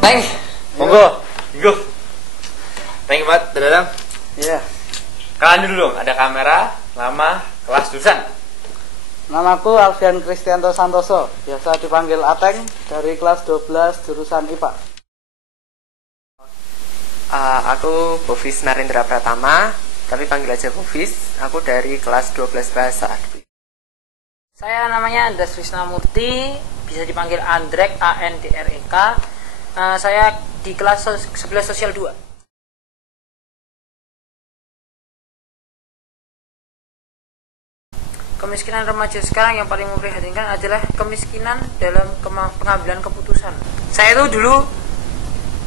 Neng, monggo. Monggo. Thank you banget, udah datang. Iya. Kenalan dulu dong, ada kamera, nama, kelas, jurusan. Namaku Alfian Kristianto Santoso, biasa dipanggil Ateng, dari kelas 12 jurusan IPA. Aku Bovis Narendra Pratama, tapi panggil aja Bovis. Aku dari kelas 12 bahasa. Saya namanya Andas Krisnamurti, bisa dipanggil Andrek, ANDREK. Saya di kelas 11 Sosial 2. Kemiskinan remaja sekarang yang paling memprihatinkan adalah kemiskinan dalam pengambilan keputusan. Saya itu dulu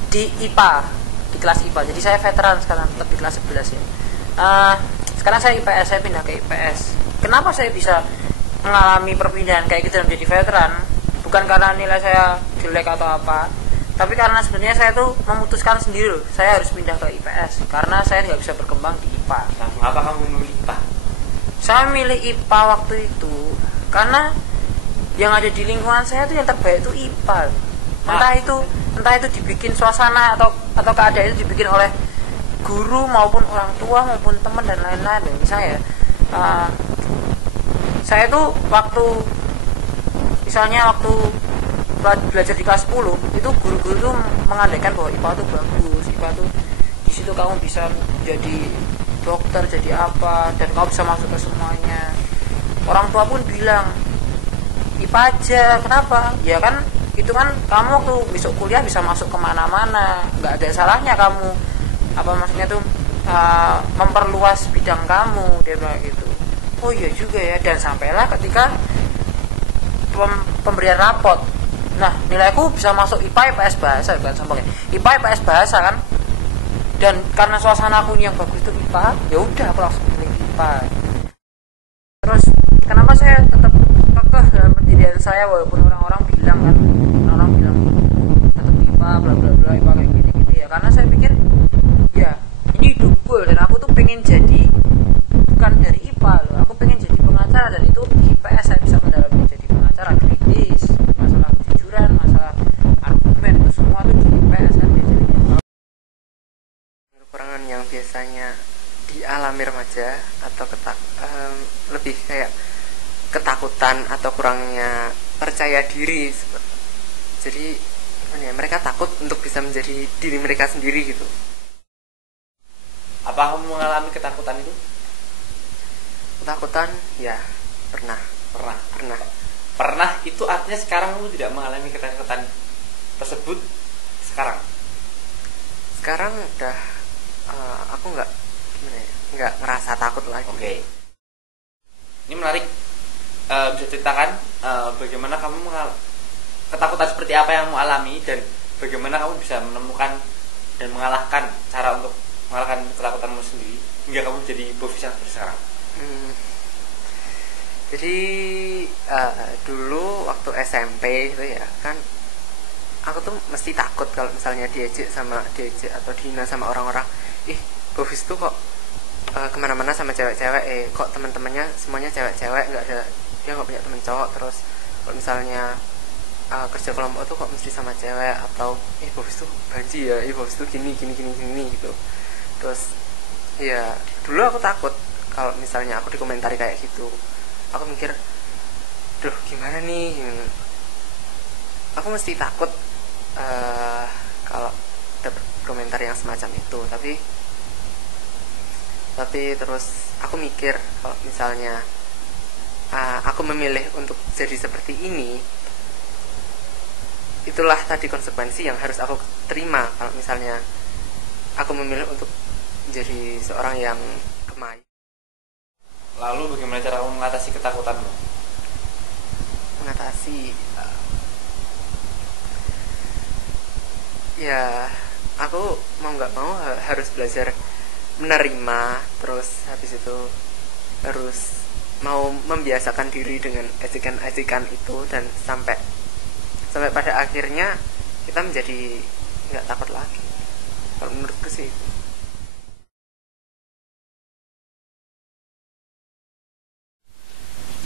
di IPA, di kelas IPA, jadi saya veteran sekarang, tetap di kelas 11 ya. Sekarang saya IPS, saya pindah ke IPS. Kenapa saya bisa mengalami perpindahan kayak gitu dan menjadi veteran? Bukan karena nilai saya jelek atau apa, tapi karena sebenarnya saya tuh memutuskan sendiri loh, saya harus pindah ke IPS karena saya nggak bisa berkembang di IPA. Nah, mengapa kamu memilih IPA? Saya milih IPA waktu itu karena yang ada di lingkungan saya tuh yang terbaik itu IPA. Entah itu dibikin suasana atau keadaan itu dibikin oleh guru maupun orang tua maupun teman dan lain-lain. Misalnya saya tuh waktu belajar di kelas 10 itu guru-guru tuh mengandaikan bahwa IPA tuh bagus, IPA tuh di situ kamu bisa jadi dokter, jadi apa, dan kamu bisa masuk ke semuanya. Orang tua pun bilang IPA aja, kenapa? Ya kan itu kan kamu waktu besok kuliah bisa masuk kemana-mana, nggak ada salahnya kamu memperluas bidang kamu, dia bilang gitu. Oh iya juga ya. Dan sampailah ketika pemberian rapot, nah nilaiku bisa masuk IPA IPS bahasa, kan sombongnya IPA IPS bahasa kan. Dan karena suasana aku yang bagus itu IPA, ya udah aku langsung pilih IPA. Terus kenapa saya tetap kekeh dalam pendirian saya walaupun orang-orang bilang tetap IPA bla bla bla, IPA kayak gini ya, karena saya pikir ya ini hidupku dan aku tuh pengen jadi bukan dari IPA loh, aku pengen jadi pengacara, dan itu di IPS saya bisa mendalami jadi pengacara kritis, masalah kejujuran, masalah argumen, itu semua tuh di IPS kan biasanya. Kekurangan yang biasanya dialami remaja atau lebih kayak ketakutan atau kurangnya percaya diri. Jadi mereka takut untuk bisa menjadi diri mereka sendiri gitu. Apa kamu mengalami ketakutan itu? Ketakutan ya pernah. Pernah itu artinya sekarang kamu tidak mengalami ketakutan tersebut sekarang? Sekarang udah aku nggak ngerasa takut lagi. Oke. Ini menarik. Bisa ceritakan bagaimana kamu ketakutan seperti apa yang kamu alami dan bagaimana kamu bisa menemukan dan mengalahkan cara untuk mengalahkan ketakutanmu sendiri hingga kamu jadi Bovis yang sekarang. Jadi dulu waktu SMP itu ya kan, aku tuh mesti takut kalau misalnya diejek atau dihina sama orang-orang. Bovis tuh kok kemana-mana sama cewek-cewek, kok teman-temannya semuanya cewek-cewek, dia nggak punya teman cowok. Terus kalau misalnya kerja kelompok tuh kok mesti sama cewek, atau Bovis tuh banci ya, Bovis tuh gini gitu. Terus ya dulu aku takut kalau misalnya aku dikomentari kayak gitu. Aku mikir, duh gimana nih, aku mesti takut kalau dapet komentar yang semacam itu. Tapi terus aku mikir kalau misalnya aku memilih untuk jadi seperti ini, itulah tadi konsekuensi yang harus aku terima kalau misalnya aku memilih untuk menjadi seorang yang kemai. Lalu bagaimana cara kamu mengatasi ketakutanmu? Ya aku mau nggak mau harus belajar menerima, terus habis itu harus mau membiasakan diri dengan ejekan-ejekan itu, dan sampai pada akhirnya kita menjadi nggak takut lagi. Kalau menurutku sih.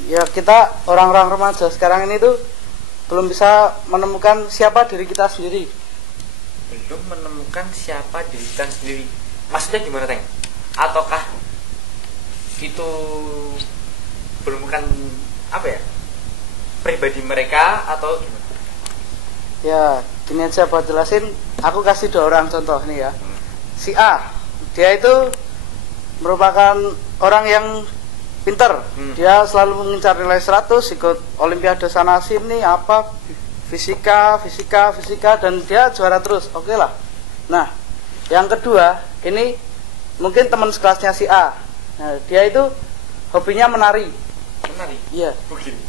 Ya kita orang-orang remaja sekarang ini tuh belum bisa menemukan siapa diri kita sendiri. belum menemukan siapa diri kita sendiri. Maksudnya gimana, Teng? Ataukah itu belum bukan apa ya, pribadi mereka atau gimana? Ya, gini aja buat jelasin, aku kasih 2 orang contoh nih ya. Si A, dia itu merupakan orang yang pinter. Dia selalu mengincar nilai 100, ikut olimpiade sana sini apa, fisika, dan dia juara terus. Oke lah. Nah, yang kedua, ini mungkin teman sekelasnya si A. Nah, dia itu hobinya menari. Menari? Iya. Begini.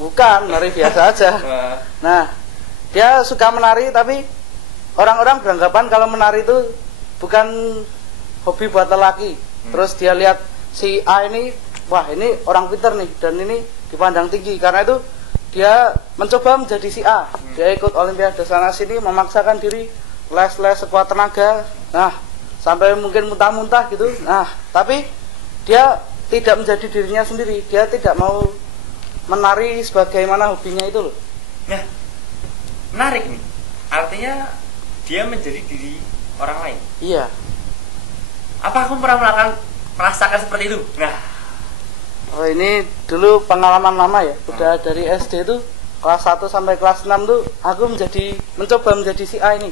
Bukan, menari biasa aja. Nah, dia suka menari, tapi orang-orang beranggapan kalau menari itu bukan hobi buat lelaki. Terus dia lihat si A ini, wah ini orang pintar nih, dan ini dipandang tinggi. Karena itu dia mencoba menjadi si A. Dia ikut olimpiade sana sini, memaksakan diri, les sekuat tenaga. Nah, sampai mungkin muntah-muntah gitu. Nah, tapi dia tidak menjadi dirinya sendiri. Dia tidak mau menari sebagaimana hobinya itu loh. Nah, menarik nih. Artinya dia menjadi diri orang lain. Iya. Apa aku pernah merasakan seperti itu? Nah, Oh, ini dulu pengalaman lama ya. Udah dari SD tuh kelas 1 sampai kelas 6 tuh aku mencoba menjadi si A ini.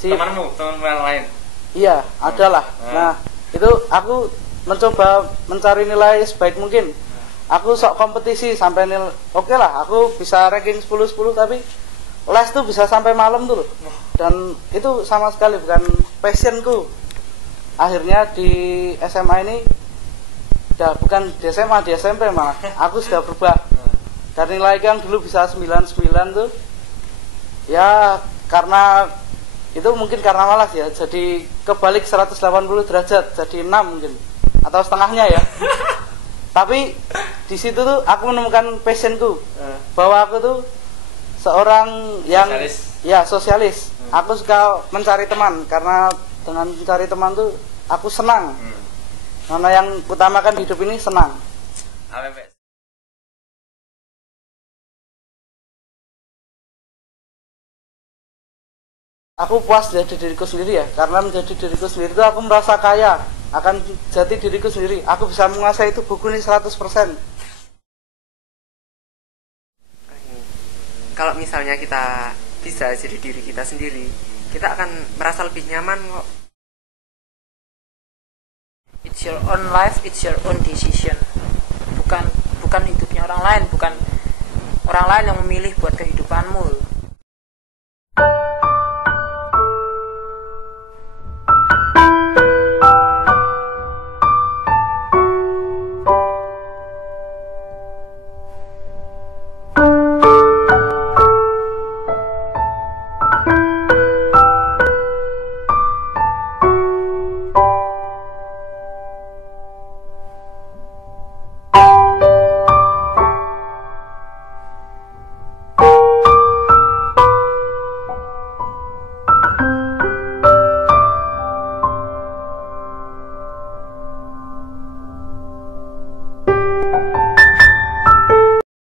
teman yang lain. Iya, adalah. Nah, itu aku mencoba mencari nilai sebaik mungkin. Aku sok kompetisi sampai nilai oke lah, aku bisa ranking 10-10, tapi les tuh bisa sampai malam tuh loh. Dan itu sama sekali bukan passionku. Akhirnya di SMA ini bukan di SMA, di SMP malah aku sudah berubah. Dari nilai yang dulu bisa 99 tuh, ya karena itu mungkin karena malas ya, jadi kebalik 180 derajat, jadi 6 mungkin atau setengahnya ya. Tapi di situ tuh aku menemukan passionku, bahwa aku tuh seorang yang sosialis. Aku suka mencari teman, karena dengan mencari teman tuh aku senang. Karena yang utamakan di hidup ini senang. Aku puas jadi diriku sendiri ya, karena menjadi diriku sendiri itu aku merasa kaya akan jati diriku sendiri. Aku bisa menguasai itu buku ini 100%. Kalau misalnya kita bisa jadi diri kita sendiri, kita akan merasa lebih nyaman kok. It's your own life, it's your own decision. Bukan hidupnya orang lain, bukan orang lain yang memilih buat kehidupanmu.